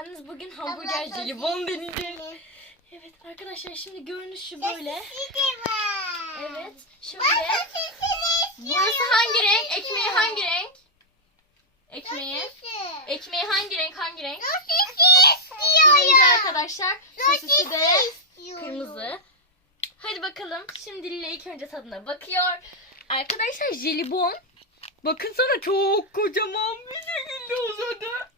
geldiniz. Bugün hamburger jelibon deneyeceğiz. Evet arkadaşlar şimdi görünüşü böyle. Evet. Şöyle. Burası hangi renk? Ekmeği hangi renk? Ekmeği. Ekmeği hangi renk? Hangi renk? Turuncu arkadaşlar. Sosisi de kırmızı. Hadi bakalım. Şimdi Lila ilk önce tadına bakıyor. Arkadaşlar jelibon. Bakın sana çok kocaman bir şekilde uzadı.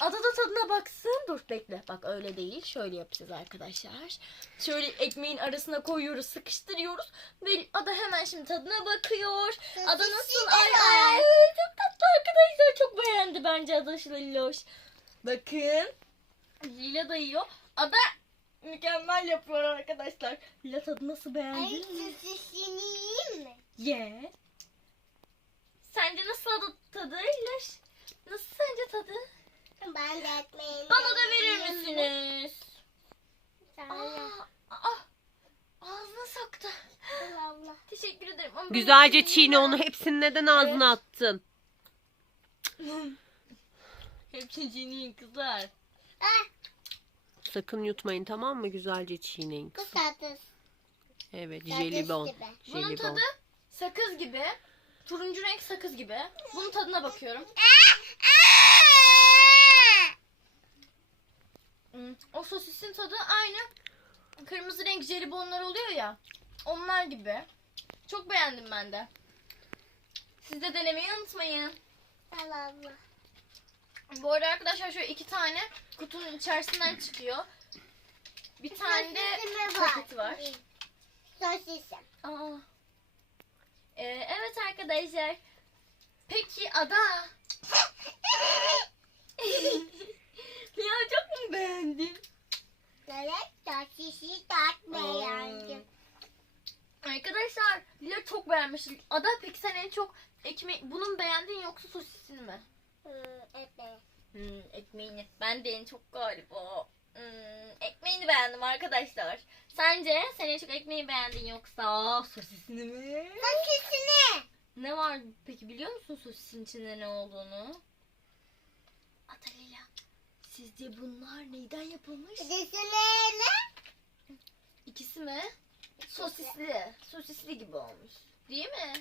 Ada da tadına baksın. Dur bekle. Bak öyle değil. Şöyle yapacağız arkadaşlar. Şöyle ekmeğin arasına koyuyoruz, sıkıştırıyoruz. Ve Ada hemen şimdi tadına bakıyor. Ada nasıl? Ay ay ay. Çok tatlı arkadaşlar. Çok beğendi bence Ada şu Liloş. Bakın. Lila da yiyor. Ada mükemmel yapıyor arkadaşlar. Lila tadı nasıl beğendin mi? Ye. Sence nasıl tadı? Nasıl sence tadı? Ben de ekmeğini Bana da verir misiniz? Aa, aa, ağzına soktu. Allah. Teşekkür ederim. Ama Güzelce çiğne onu hepsini neden ağzına attın? Hepsini çiğneyin kızlar. Ah, Sakın yutmayın tamam mı? Güzelce çiğneyin. kız tatlısı. Evet Sakız jelibon. gibi. Bunun Jelibon. tadı sakız gibi. Turuncu renk sakız gibi. Bunun tadına bakıyorum. O sosisin tadı aynı. Kırmızı renk jelibonlar oluyor ya. Onlar gibi. Çok beğendim ben de. Siz de denemeyi unutmayın. Allah Allah. Bu arada arkadaşlar şöyle iki tane kutunun içerisinden çıkıyor. Bir tane de paketi var. Sosisim. Aa. Ee, evet arkadaşlar. Peki Ada. ya çok mu beğendin? Evet, sosisi tat beğendim. Arkadaşlar Lila çok beğenmiş. Ada peki sen en çok ekmeği bunun beğendin yoksa sosisini mi? Hmm, evet. Hmm, ekmeğini. Ben de en çok galiba. Hmm, ekmeğini beğendim arkadaşlar. Sence sen en çok ekmeği beğendin yoksa sosisini mi? Hangisini? Ne var peki biliyor musun sosisin içinde ne olduğunu? Atalila. Sizce bunlar neyden yapılmış? Ne? İkisi mi? Sosisli. Sosisli gibi olmuş. Değil mi?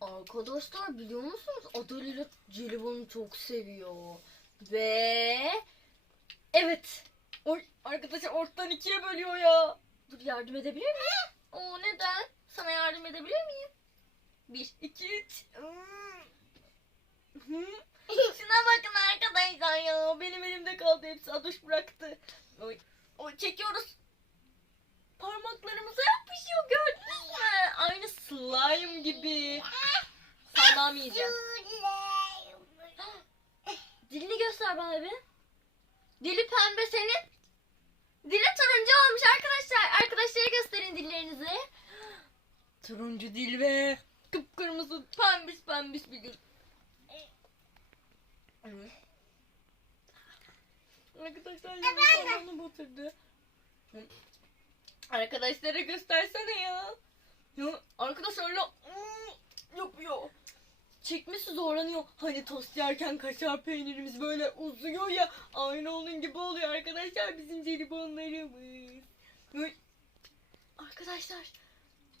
Arkadaşlar biliyor musunuz? Adalila jelibonu çok seviyor. Ve evet. Or arkadaşlar ortadan ikiye bölüyor ya. Dur yardım edebilir miyim? Oo neden? Sana yardım edebilir miyim? Bir, iki, üç. Hmm. Şuna bakın arkadaşlar ya. Benim elimde kaldı hepsi. Aduş bıraktı. Oy. Oy çekiyoruz. Turuncu dil ve kıpkırmızı pembiş pembiş bir dil. Arkadaşlar yavaştan batırdı. Arkadaşlara göstersene ya. Ya arkadaşlarla ıı, yapıyor. Çekmesi zorlanıyor. Hani tost yerken kaşar peynirimiz böyle uzuyor ya. Aynı onun gibi oluyor arkadaşlar bizim jelibonlarımız. Arkadaşlar.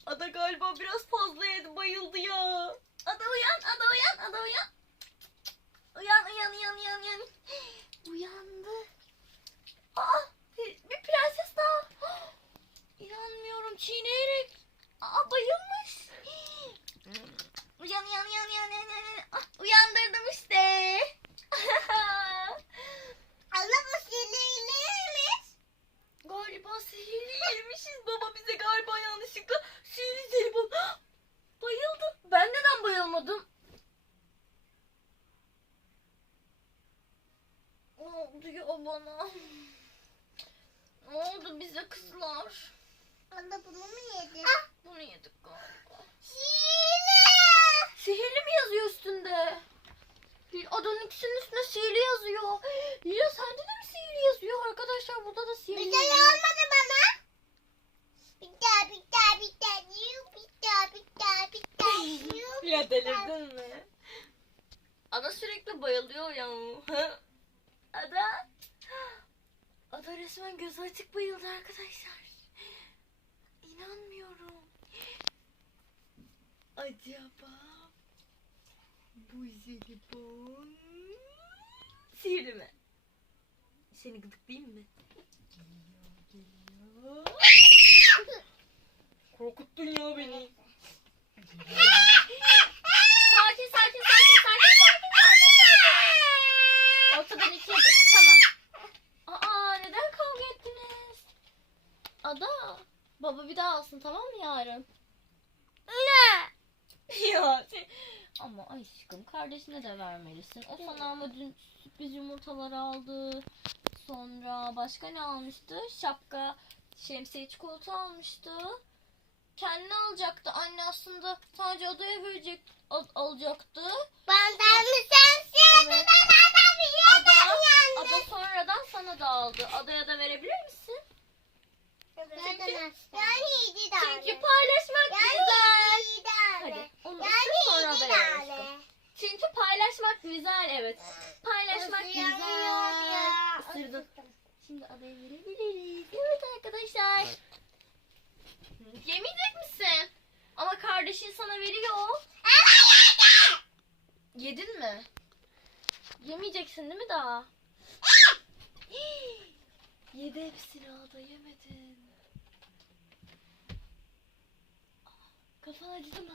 Ada galiba biraz fazla yedi bayıldı ya. Ada uyan, ada uyan, ada uyan. Uyan, uyan, uyan, uyan, uyan. Uyandı. Aa, bir, bir prenses daha. İnanmıyorum çiğneyerek. Aa bayılmış. Uyan uyan uyan uyan uyan uyan. Ah, uyandırdım işte. Allah bu sinirliymiş. galiba sihirli yemişiz. Baba bize galiba yanlışlıkla sihirli jelibon. Bayıldı. Ben neden bayılmadım? Ne oldu ya bana? Ne oldu bize kızlar? Allah bunu mu yedi? Bunu yedik galiba. Şile. Sihirli mi yazıyor üstünde? Adanın ikisinin üstünde sihirli yazıyor. Lila sende de mi sihirli yazıyor? Arkadaşlar burada da sihirli Bir tane yazıyor. olmadı bana. Bir daha bir daha bir daha diyor. Bir daha bir daha bir daha diyor. Ya delirdin mi? Ada sürekli bayılıyor ya. Ada. Ada resmen gözü açık bayıldı arkadaşlar. İnanmıyorum. Acaba bu jelibon sihirli mi? Seni gıdıklayayım mı? Geliyor, geliyor. Korkuttun ya beni. Sakin sakin sakin sakin sakin sakin. Ortadan ikiye böl. Tamam. Aa neden kavga ettiniz? Ada. Baba bir daha alsın tamam mı yarın? Ne? ya sen- ama aşkım kardeşine de vermelisin. O sana ama dün sürpriz yumurtalar aldı. Sonra başka ne almıştı? Şapka, şemsiye çikolata almıştı. Kendine alacaktı. Anne aslında sadece adaya verecek al- alacaktı. Benden mi sensin? Evet. Ada, ada sonradan sana da aldı. Adaya da verebilir misin? tane. Çünkü paylaşmak yani güzel. yedi tane. Hadi onu Yani ısır sonra yedi da ver aşkım. tane. Çünkü paylaşmak güzel evet. Paylaşmak güzel. ya. Isırdın. Şimdi adaya verebiliriz. Evet arkadaşlar. Yemeyecek misin? Ama kardeşin sana veriyor. Yedin mi? Yemeyeceksin değil mi daha? Yedi hepsini aldı yemedin. Kafan acıdı mı?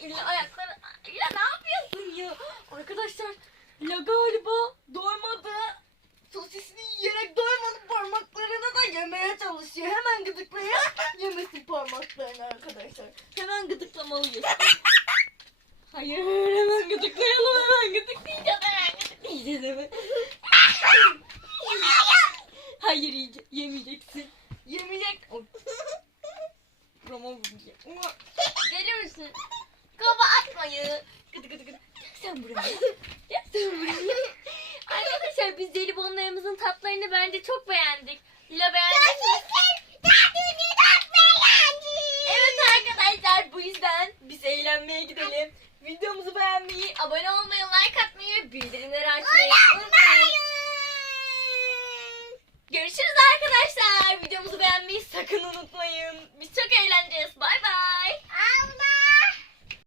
İlla ayakları. İlla ne yapıyorsun ya? Arkadaşlar La galiba doymadı. Sosisini yiyerek doymadı parmaklarını da yemeye çalışıyor. Hemen gıdıklayın. Yemesin parmaklarını arkadaşlar. Hemen gıdıklamalıyız. Hayır hemen gıdıklayalım hemen gıdıklayacağız hemen gıdıklayacağız hemen. Hayır yiyece- yemeyeceksin. Yemeyecek. Roma vuracak. Gelir misin? Kafa atmayı. Gıdı gıdı gıdı. Gel sen buraya. Gel sen buraya. Arkadaşlar biz jelibonlarımızın tatlarını bence çok beğendik. Lila beğendi mi? Evet arkadaşlar bu yüzden biz eğlenmeye gidelim. Videomuzu beğenmeyi, abone olmayı, like atmayı ve bildirimleri açmayı unutmayın. Görüşürüz arkadaşlar. Videomuzu beğenmeyi sakın unutmayın. Biz çok eğleneceğiz. Bay bay.